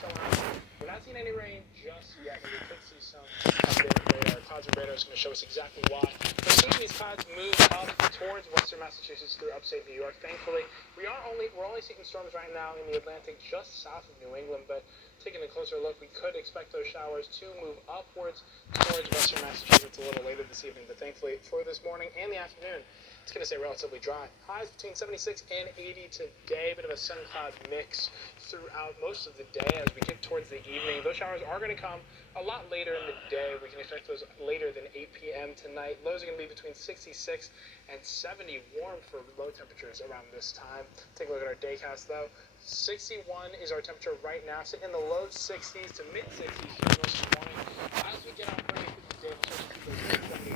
showing up. We're not seeing any rain just yet, but we could see some updated radar. Clouds and radar is going to show us exactly why. We're seeing these clouds move up towards western Massachusetts through upstate New York. Thankfully, we're only seeing storms right now in the Atlantic just south of New England, but taking a closer look, we could expect those showers to move upwards towards western Massachusetts a little later this evening. But thankfully, for this morning and the afternoon, it's going to stay relatively dry. Highs between 76 and 80 today. Bit of a sun cloud mix throughout most of the day as we get towards the evening. Those showers are going to come a lot later in the day. We can expect those later than 8 p.m. tonight. Lows are going to be between 66 and 70, warm for low temperatures around this time. Take a look at our daycast though. 61 is our temperature right now, sitting in the low 60s to mid 60s here most of the morning. As we get out further through the day, we'll start to see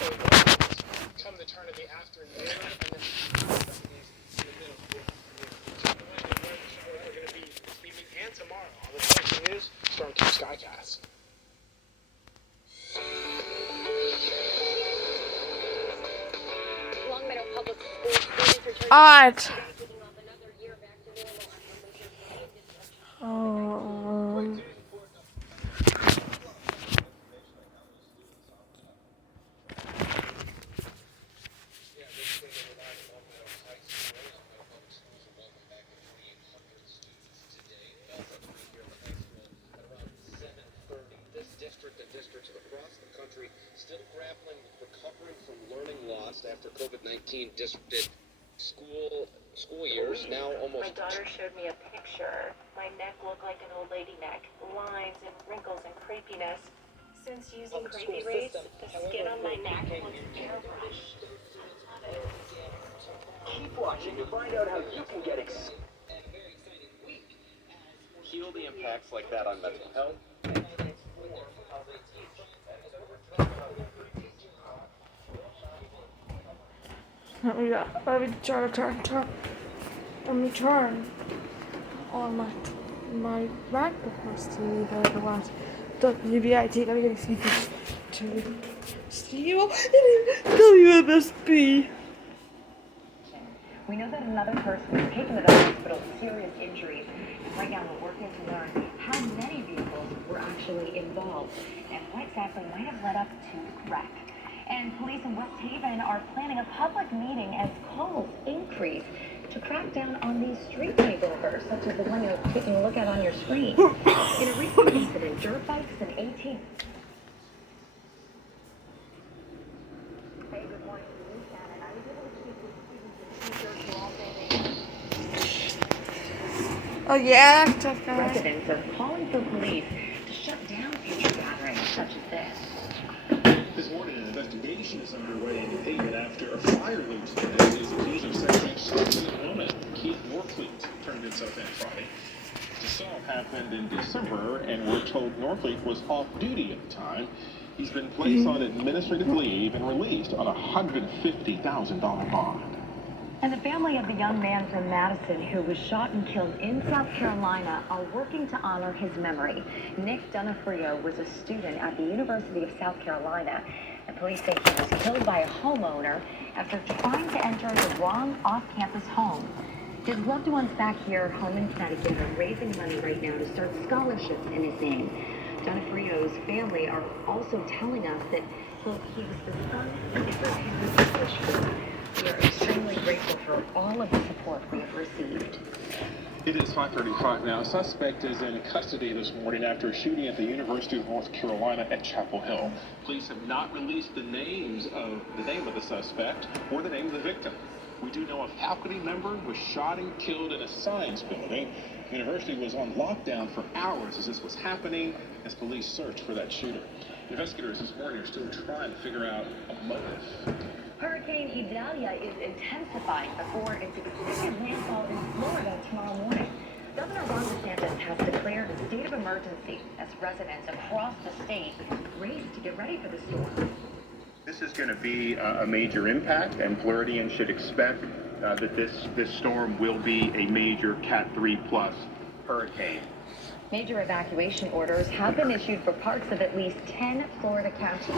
those 70s. Come the turn of the afternoon, and then in the middle of the afternoon. The wind and weather showers are going to be this evening and tomorrow on the 22 News Storm Team Skycast. Longmeadow Public Schools students returned Odd. kicking off another year back to normal. Districts across the country still grappling with recovering from learning lost after COVID-19 disrupted school years. Now almost. My daughter showed me a picture. My neck looked like an old lady neck, lines and wrinkles and crepiness. Since using Crepey Race, the skin on my neck looks airbrushed. Keep watching to find out how you can get heal the impacts like that on mental health. Let me turn on my MacBook must be the other one. WBIT, let me get WMSB. We know that another person was taken to the hospital with serious injuries. Right now we're working to learn how many vehicles were actually involved and what exactly might have led up to the wreck. And police in West Haven are planning a public meeting as calls increase to crack down on these street takeovers, such as the one you're taking a look at on your screen. In a recent incident, dirt bikes and 18. Hey, good morning to you, Shannon. I was able to speak with students and teachers who all say Oh yeah, tough guy. residents are calling for police to shut down future gatherings such as this. This morning, an investigation is underway in Haven after a fire leaked today. Is accused of sexually assaulting a woman. Keith Norfleet turned himself in Friday. The assault happened in December, and we're told Norfleet was off duty at the time. He's been placed on administrative leave and released on a $150,000 bond. And the family of the young man from Madison who was shot and killed in South Carolina are working to honor his memory. Nick Donofrio was a student at the University of South Carolina, and police say he was killed by a homeowner after trying to enter the wrong off-campus home. His loved ones back here home in Connecticut are raising money right now to start scholarships in his name. Donofrio's family are also telling us that, quote, he was the son of Abraham English. We are extremely grateful for all of the support we have received. It is 5:35 now. A suspect is in custody this morning after a shooting at the University of North Carolina at Chapel Hill. Police have not released the name of the suspect or the name of the victim. We do know a faculty member was shot and killed in a science building. The university was on lockdown for hours as this was happening as police searched for that shooter. Investigators this morning are still trying to figure out a motive. Hurricane Idalia is intensifying before its expected landfall in Florida tomorrow morning. Governor Ron DeSantis has declared a state of emergency as residents across the state race to get ready for the storm. This is going to be a major impact, and Floridians should expect that this storm will be a major Cat 3 plus hurricane. Major evacuation orders have been issued for parts of at least 10 Florida counties.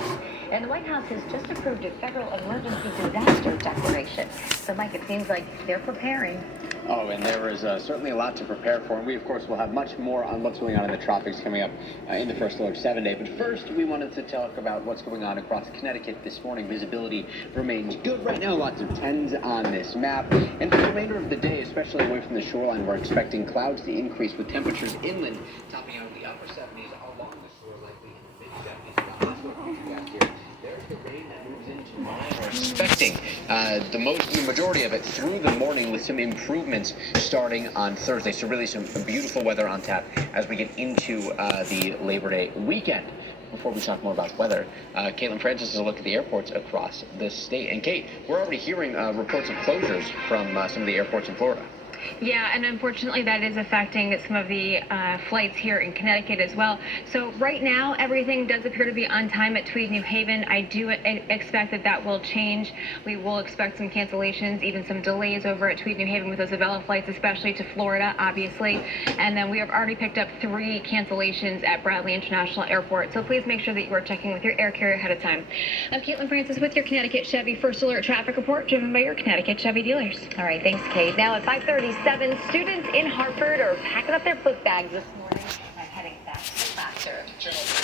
And the White House has just approved a federal emergency disaster declaration. So, Mike, it seems like they're preparing. Oh, and there is certainly a lot to prepare for, and we, of course, will have much more on what's going on in the tropics coming up in the First Alert 7 Day. But first, we wanted to talk about what's going on across Connecticut this morning. Visibility remains good right now, lots of 10s on this map. And for the remainder of the day, especially away from the shoreline, we're expecting clouds to increase with temperatures inland topping out the upper 70s along the shore, likely in the mid-70s. That's what we got here. There's the rain that moves into tomorrow. We're expecting the majority of it through the morning with some improvements starting on Thursday. So really some beautiful weather on tap as we get into the Labor Day weekend. Before we talk more about weather, Caitlin Francis has a look at the airports across the state. And Kate, we're already hearing reports of closures from some of the airports in Florida. Yeah, and unfortunately that is affecting some of the flights here in Connecticut as well. So right now, everything does appear to be on time at Tweed, New Haven. I do expect that will change. We will expect some cancellations, even some delays over at Tweed, New Haven with those Avella flights, especially to Florida, obviously. And then we have already picked up 3 cancellations at Bradley International Airport. So please make sure that you are checking with your air carrier ahead of time. I'm Caitlin Francis with your Connecticut Chevy First Alert traffic report, driven by your Connecticut Chevy dealers. All right, thanks, Kate. Now at 5:37, students in Hartford are packing up their book bags this morning and heading back to classes.